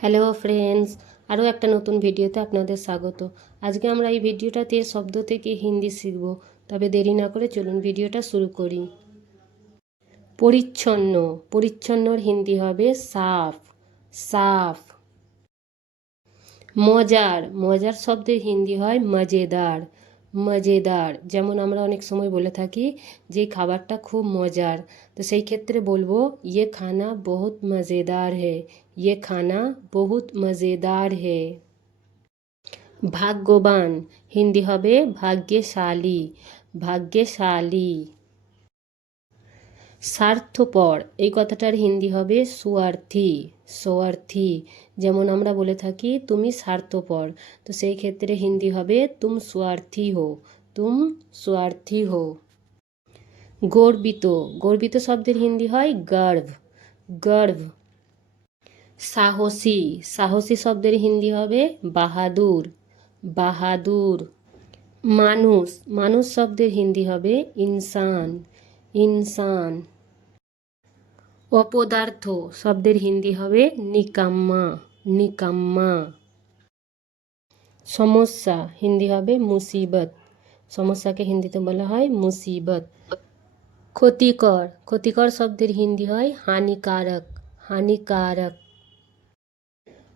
Hello friends আরও একটা নতুন ভিডিওতে আপনাদের স্বাগত। আজকে আমরা এই ভিডিওটাতে শব্দ থেকে হিন্দি শিখব, তবে দেরি না করে চলুন ভিডিওটা শুরু করি। পরিচ্ছন্ন, পরিচ্ছন্নর হিন্দি হবে সাফ সাফ। মজার মজার শব্দের হিন্দি হয় মজেদার। মজেদার। যেমন আমরা অনেক সময় বলে থাকি যে খাবারটা খুব মজার। তো সেই ক্ষেত্রে বলব ইয়ে খানা বহুত মজেদার হে। ইয়ে খানা বহুত মজেদার হে। ভাগ্যবান। হিন্দি হবে ভাগ্যশালী। ভাগ্যশালী। স্বার্থপর। এই কথাটার হিন্দি হবে সুয়ার্থী, সোয়ার্থী। যেমন আমরা বলে থাকি, তুমি স্বার্থপর। তো সেই ক্ষেত্রে হিন্দি হবে, তুম স্বার্থী হো, তুম স্বার্থী হো। গর্বিত। গর্বিত শব্দের হিন্দি হয় গর্ভ গর্ভ সাহসী। সাহসী শব্দের হিন্দি হবে বাহাদুর। বাহাদুর। মানুষ। মানুষ শব্দের হিন্দি হবে ইনসান। ইনসান। অপদার্থ। শব্দের হিন্দি হবে নিকাম্মা নিকাম্মা। সমস্যা, হিন্দি হবে মুসিবত। সমস্যাকে হিন্দিতে বলা হয় মুসিবত। ক্ষতিকর ক্ষতিকর শব্দের হিন্দি হয় হানিকারক হানিকারক।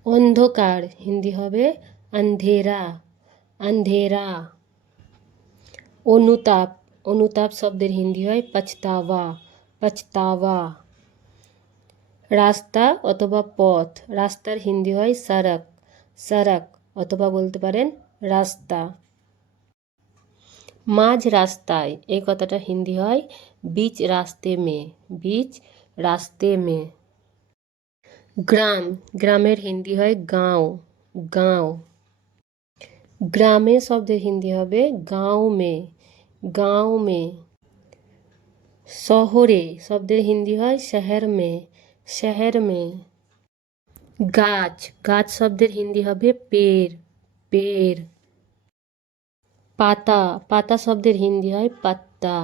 অন্ধকার, হিন্দি হবে আন্ধেরা আন্ধেরা অনুতাপ অনুতাপ শব্দের হিন্দি হয় পছতাওয়া পছতাওয়া রাস্তা অথবা পথ। রাস্তার হিন্দি হয় সড়ক। সড়ক অথবা বলতে পারেন রাস্তা। মাঝ রাস্তায় এই কথাটা হিন্দি হয়, বিচ রাস্তে মে, বিচ রাস্তে মে। গ্রাম, গ্রামের হিন্দি হয় গাঁও গাঁও। গ্রামে শব্দের হিন্দি হবে গাঁও মে গাঁও মে। শহরে শব্দের হিন্দি হয় শহর মে শহর মে গাছ গাছ শব্দের হিন্দি হবে পের পের পাতা পাতা শব্দের হিন্দি হয় পাত্তা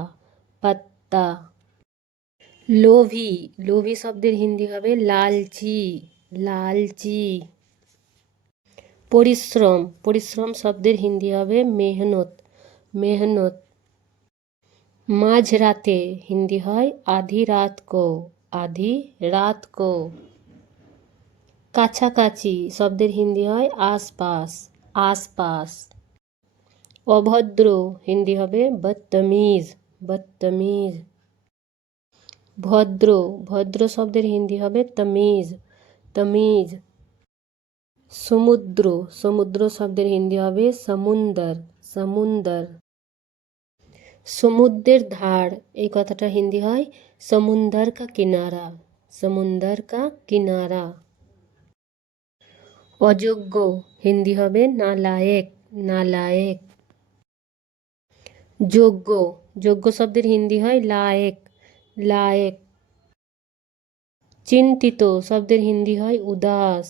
পাত্তা লোভী লোভী শব্দের হিন্দি হবে লালচি লালচি পরিশ্রম পরিশ্রম শব্দের হিন্দি হবে মেহনত মেহনত মাঝরাতে হিন্দি হয় আধি রাত কো আধি রাত কো। কাছাকাছি, শব্দের হিন্দি হয় আশপাশ আশপাশ। অভদ্র, হিন্দি হবে বদতমিজ বদতমিজ। ভদ্র ভদ্র শব্দের হিন্দি হবে তমিজ তমিজ। সমুদ্র সমুদ্র শব্দের হিন্দি হবে সমুন্দর সমুন্দর। সমুদ্রের ধার, এই কথাটা হিন্দি হয় সমুন্দর কা কিনারা সমুন্দর কা কিনারা অযোগ্য হিন্দি হবে নালায়েক নালায়েক যোগ্য যোগ্য শব্দের হিন্দি হয় লায়েক লায়েক চিন্তিত শব্দের হিন্দি হয় উদাস